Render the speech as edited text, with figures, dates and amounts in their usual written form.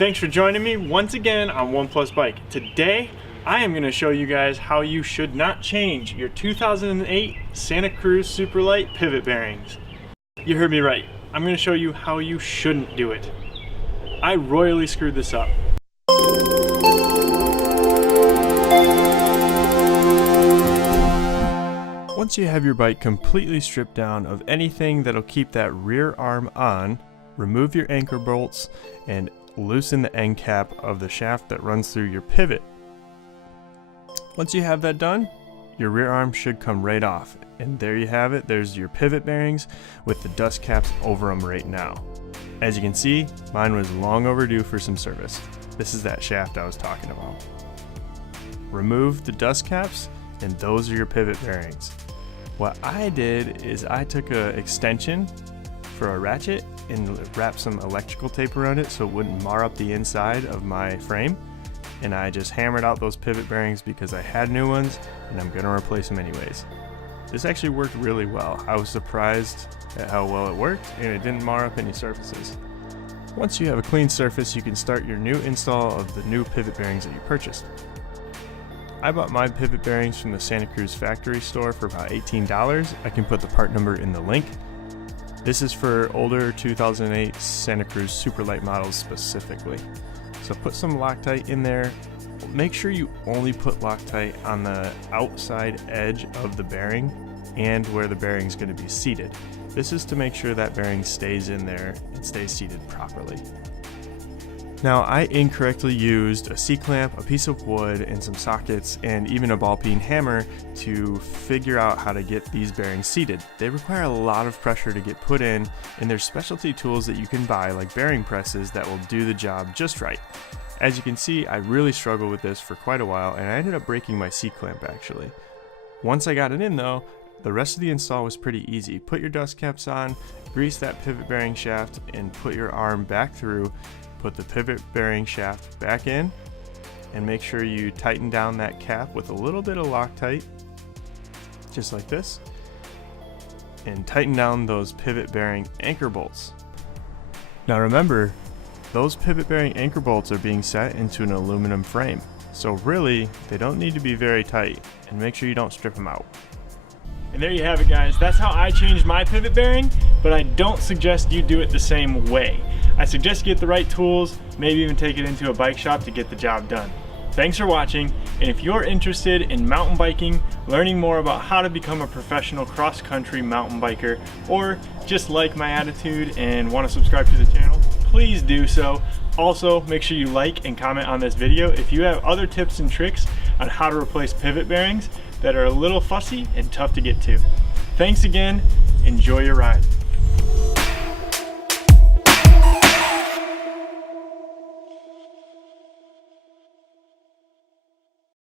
Thanks for joining me once again on One Plus Bike. Today, I am going to show you guys how you should not change your 2008 Santa Cruz Superlight pivot bearings. You heard me right. I'm going to show you how you shouldn't do it. I royally screwed this up. Once you have your bike completely stripped down of anything that'll keep that rear arm on, remove your anchor bolts and loosen the end cap of the shaft that runs through your pivot. Once you have that done, your rear arm should come right off. And there you have it. There's your pivot bearings with the dust caps over them right now. As you can see, mine was long overdue for some service. This is that shaft I was talking about. Remove the dust caps and those are your pivot bearings. What I did is I took an extension for a ratchet and wrapped some electrical tape around it so it wouldn't mar up the inside of my frame. And I just hammered out those pivot bearings because I had new ones and I'm gonna replace them anyways. This actually worked really well. I was surprised at how well it worked and it didn't mar up any surfaces. Once you have a clean surface, you can start your new install of the new pivot bearings that you purchased. I bought my pivot bearings from the Santa Cruz factory store for about $18. I can put the part number in the link. This is for older 2008 Santa Cruz Superlight models specifically. So put some Loctite in there. Make sure you only put Loctite on the outside edge of the bearing and where the bearing is going to be seated. This is to make sure that bearing stays in there and stays seated properly. Now, I incorrectly used a C-clamp, a piece of wood, and some sockets, and even a ball-peen hammer to figure out how to get these bearings seated. They require a lot of pressure to get put in, and there's specialty tools that you can buy, like bearing presses, that will do the job just right. As you can see, I really struggled with this for quite a while, and I ended up breaking my C-clamp actually. Once I got it in though, the rest of the install was pretty easy. Put your dust caps on, grease that pivot bearing shaft, and put your arm back through. Put the pivot bearing shaft back in and make sure you tighten down that cap with a little bit of Loctite, just like this, and tighten down those pivot bearing anchor bolts. Now remember, those pivot bearing anchor bolts are being set into an aluminum frame, so really they don't need to be very tight, and make sure you don't strip them out. And there you have it, guys. That's how I changed my pivot bearing, but I don't suggest you do it the same way. I suggest you get the right tools, maybe even take it into a bike shop to get the job done. Thanks for watching, and if you're interested in mountain biking, learning more about how to become a professional cross-country mountain biker, or just like my attitude and want to subscribe to the channel, please do so. Also, make sure you like and comment on this video if you have other tips and tricks on how to replace pivot bearings that are a little fussy and tough to get to. Thanks again, enjoy your ride.